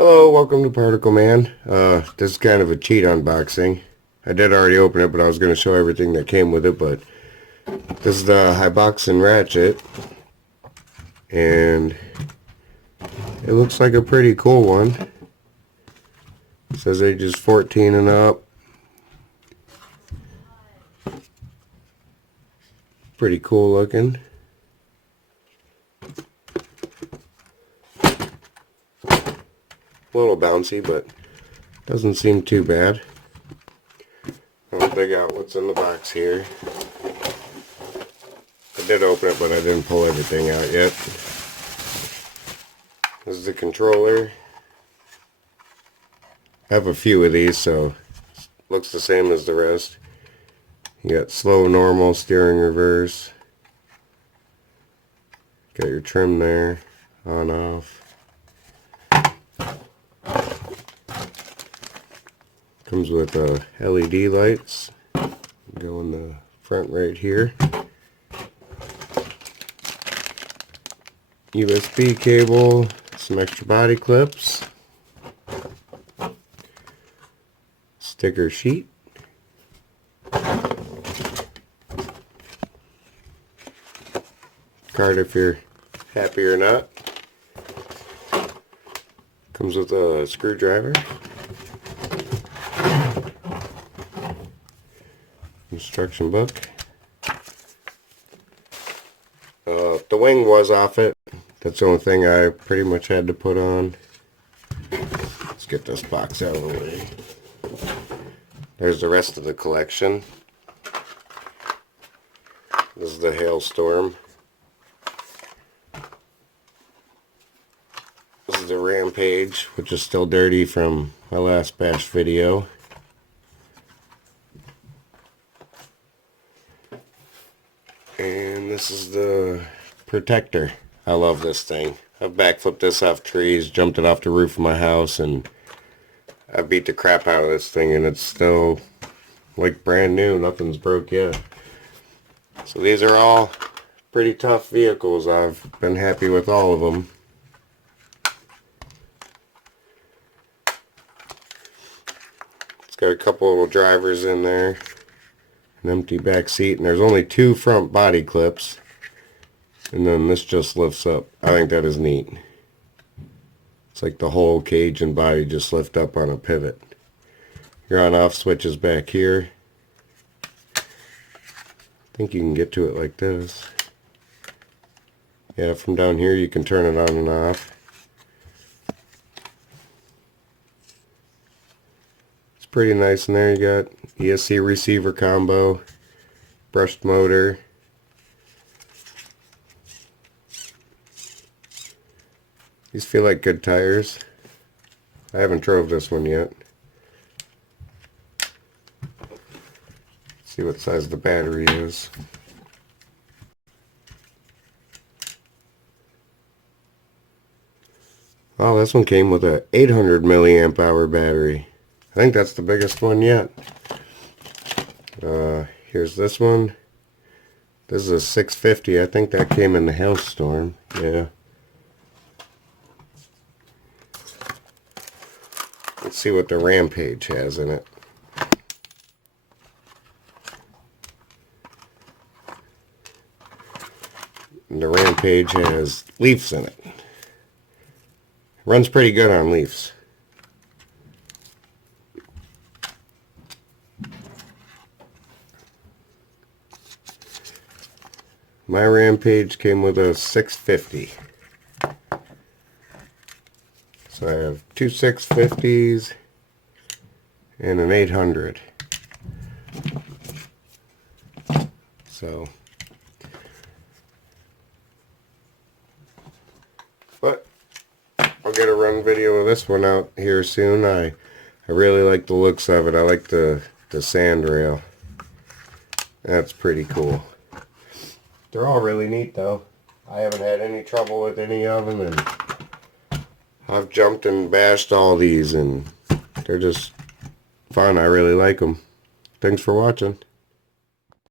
Hello, welcome to Particle Man. This is kind of a cheat unboxing. I did already open it, but I was going to show everything that came with it, but this is the Hiboxin ratchet, and it looks like a pretty cool one. It says ages 14 and up. Pretty cool looking. A little bouncy, but doesn't seem too bad. I'll dig out what's in the box here. I did open it, but I didn't pull everything out yet. This is the controller. I have a few of these, so it looks the same as the rest. You got slow, normal, steering, reverse. Got your trim there, on, off. Comes with LED lights. Go in the front right here. USB cable, some extra body clips, sticker sheet, card if you're happy or not. Comes with a screwdriver, instruction book. The wing was off it. That's the only thing I pretty much had to put on. Let's get this box out of the way. There's the rest of the collection. This is the Hailstorm. This is the Rampage, which is still dirty from my last bash video. And this is the Protector. I love this thing. I've backflipped this off trees, jumped it off the roof of my house, and I beat the crap out of this thing, and it's still like brand new. Nothing's broke yet. So these are all pretty tough vehicles. I've been happy with all of them. It's got a couple little drivers in there, an empty back seat, and there's only 2 front body clips. And then this just lifts up. I think that is neat. It's like the whole cage and body just lift up on a pivot. Your on-off switch is back here. I think you can get to it like this. Yeah, from down here you can turn it on and off. It's pretty nice in there. You got ESC receiver combo, brushed motor. These feel like good tires. I haven't drove this one yet. Let's see what size the battery is. Oh, this one came with a 800 milliamp hour battery. I think that's the biggest one yet. Here's this one. This is a 650. I think that came in the Hailstorm. Yeah. Let's see what the Rampage has in it. And the Rampage has leafs in it. Runs pretty good on leafs. My Rampage came with a 650. So I have 2 650s and an 800. So, but I'll get a run video of this one out here soon. I really like the looks of it. I like the sand rail. That's pretty cool. They're all really neat though. I haven't had any trouble with any of them, and I've jumped and bashed all these, and they're just fun. I really like them. Thanks for watching.